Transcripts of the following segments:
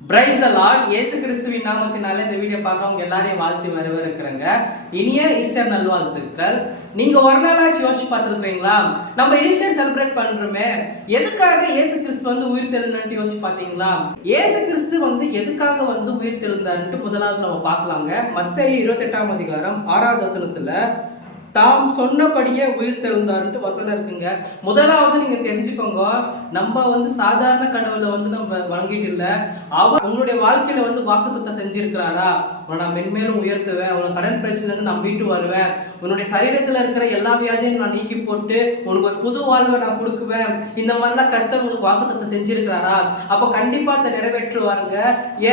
Praise the Lord. இயேசு கிறிஸ்துவின் நாமத்தினால இந்த வீடியோ பார்க்குறவங்க எல்லாரையும் வாழ்த்து வரவேற்கிறேங்க. இனிய ஈஸ்டர் நல்வாழ்த்துக்கள். நீங்க ஒரு நாளாச்சும் யோசிச்சு பார்த்துருக்கீங்களா? நம்ம ஈஸ்டர் செலிப்ரேட் பண்றோமே, எதுக்காக இயேசு கிறிஸ்து வந்து உயிர் தெழுந்தாருன்னு யோசிச்சு பார்த்தீங்களா? இயேசு கிறிஸ்து வந்து எதுக்காக வந்து உயிர் தெழுந்தாருன்ட்டு முதலாவது நம்ம பார்க்கலாங்க. மத்தேயு 28ஆம் அதிகாரம் 6வது வசனத்துல தாம் சொன்னபடியே உயிர் தெழுந்தாருன்ட்டு வசனம் இருக்குங்க. முதலாவது நீங்க தெரிஞ்சுக்கோங்க, நம்ம வந்து சாதாரண கடவுளை வந்து நம்ம வணங்கிட்டு இல்லை, அவர் உங்களுடைய வாழ்க்கையில வந்து வாக்குத்தத்தம் செஞ்சிருக்கிறாரா? உன்னை நான் மென்மேலும் உயர்த்துவேன், உனக்கு கடன் பிரச்சனை இருந்து நான் மீட்டு வருவேன், உன்னுடைய சரீரத்தில் இருக்கிற எல்லா வியாதியும் நான் நீக்கி போட்டு உனக்கு ஒரு புது வாழ்வை நான் கொடுக்குவேன், இந்த மாதிரிலாம் கர்த்தர் உங்களுக்கு வாக்குத்தத்தம் செஞ்சிருக்கிறாரா? அப்போ கண்டிப்பா அதை நிறைவேற்றுவாருங்க.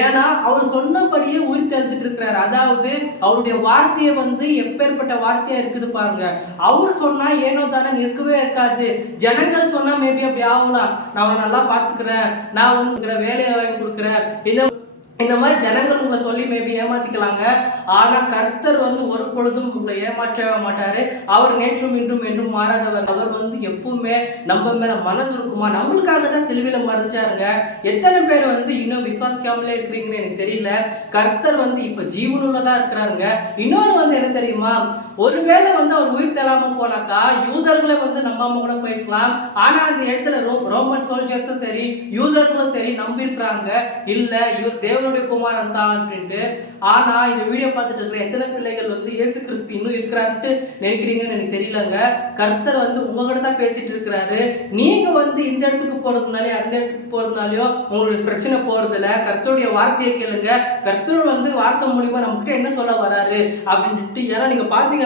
ஏன்னா அவர் சொன்னபடியே உயிர் தெழுந்துட்டு இருக்கிறாரு. அதாவது அவருடைய வார்த்தையை வந்து எப்பேற்பட்ட வார்த்தையா இருக்குது பாருங்க. அவர் சொன்னா ஏனோ தானே நிற்கவே இருக்காது. ஜனங்கள் சொன்னா மேபி அப்படி ஆகலாம், நான் அவனை நல்லா பாத்துக்கிறேன், நான் வந்து வேலையை வாங்கி கொடுக்குறேன், இந்த மாதிரி ஜனங்கள் உங்களை சொல்லி மேபி ஏமாத்திக்கலாங்க. ஆனா கர்த்தர் வந்து ஒரு பொழுதும் உங்களை ஏமாற்றவே மாட்டாரு. அவர் நேற்றும் இன்றும் என்றும் மாறாதவர். அவர் வந்து எப்பவுமே நம்ம மேல மனது இருக்குமா, நம்மளுக்காக தான் சிலுவையில மறைச்சாருங்க. எத்தனை பேர் வந்து இன்னும் விசுவாசிக்காமலே இருக்கிறீங்கன்னு எனக்கு தெரியல. கர்த்தர் வந்து இப்ப ஜீவனுள்ளதா இருக்கிறாருங்க. இன்னொன்னு வந்து என்ன தெரியுமா, ஒருவேளை வந்து அவர் உயிர் தெல்லாம போனாக்கா யூதர்களை வந்து நம்பாம கூட போயிருக்கலாம். ஆனா அந்த இடத்துல ரோமன் சோல்ஜர்ஸும் சரி யூதர்களும் சரி நம்பி இருக்கிறாங்க, இல்ல இவர் தேவனுடைய குமாரன் தான் அப்படின்ட்டு. ஆனா இந்த வீடியோ பார்த்துட்டு இருக்கிற எத்தனை பிள்ளைகள் வந்து இயேசு கிறிஸ்து இன்னும் இருக்கிறாருன்ட்டு நினைக்கிறீங்கன்னு எனக்கு தெரியலங்க. கர்த்தர் வந்து உங்ககிட்ட தான் பேசிட்டு இருக்கிறாரு. நீங்க வந்து இந்த இடத்துக்கு போறதுனாலே அந்த இடத்துக்கு போறதுனாலயோ உங்களுடைய பிரச்சனை போறது இல்ல. கர்த்தருடைய வார்த்தையை கேளுங்க. கர்த்தர் வந்து வார்த்தை மூலியமா நம்ம கிட்ட என்ன சொல்ல வராரு அப்படின்ட்டு. ஏன்னா நீங்க பாத்தீங்க,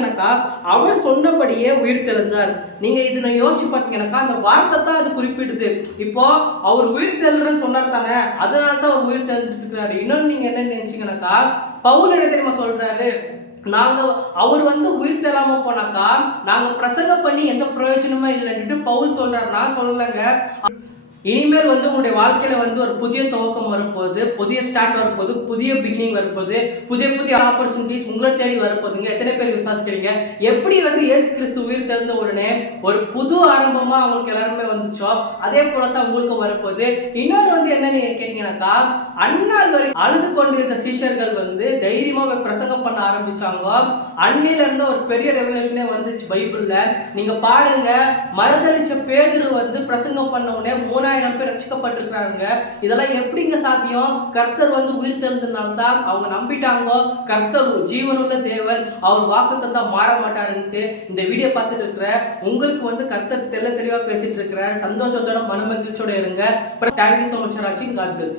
அவர் சொன்னபடியே உயிர் தெழுந்தார். நீங்க இதுல யோசிச்சு பாத்தீங்கன்னாக்கா அந்த வார்த்தை தான் அது குறிப்பிடுது. இப்போ அவர் உயிர் தெழுறன்னு சொன்னார் தானே, அதனால தான் அவர் உயிர் தெழுந்துட்டு இருக்கிறாரு. இன்னொன்னு நீங்க என்ன நினைச்சீங்கன்னாக்கா, பவுல் என்ன தெரியுமா சொல்றாரு, நாங்க அவர் வந்து உயிர் தெல்லாம போனாக்கா நாங்க பிரசங்கம் பண்ணி எந்த பிரயோஜனமும் இல்லைன்னுட்டு பவுல் சொல்றாரு. நான் சொல்லலைங்க. இனிமேல் வந்து உங்களுடைய வாழ்க்கையில வந்து ஒரு புதிய துவக்கம் வரப்போகுது, புதிய ஸ்டார்ட் வரப்போகுது, புதிய பிகினிங் வரப்போகுது, புதிய புதிய ஆப்பர்ச்சுனிட்டிஸ் உங்களை தேடி வரப்போகுதுங்க. எத்தனை பேர் விசுவாசிக்கிறீங்க? எப்படி வந்து இயேசு கிறிஸ்து உயிர் தெழுந்த உடனே ஒரு புது ஆரம்பமா அவங்களுக்கு எல்லாருமே வந்துச்சோ, அதே போலத்தான் உங்களுக்கு வரப்போகுது. இன்னொரு வந்து என்ன நீங்க கேட்டீங்கன்னாக்கா, அந்நாள் வரை அழுது கொண்டிருந்த சீஷர்கள் வந்து தைரியமா பிரசங்கம் பண்ண ஆரம்பிச்சாங்க. அன்னில இருந்து ஒரு பெரிய ரெவல்யூஷனே வந்துச்சு பைபிள்ல. நீங்க பாருங்க, மறுதளிச்ச பேதுரு வந்து பிரசங்கம் பண்ண உடனே 3000 பேர் ரட்சிக்கப்பட்டிருக்கிறாங்க. இதெல்லாம் எப்படிங்க சாத்தியம்? கர்த்தர் வந்து உயிர் தெழுந்ததுனால தான். அவங்க நம்பிட்டாங்க கர்த்தர் ஜீவனுள்ள தேவன், அவர் வாக்குத்தத்தா மாற மாட்டாருன்ட்டு. இந்த வீடியோ பார்த்துட்டு இருக்கிற உங்களுக்கு வந்து கர்த்தர் தெளிவா பேசிட்டு இருக்கிறார். சந்தோஷத்தோட மனமகிழ்ச்சியோட இருங்க. Thank you so much for watching. God bless you.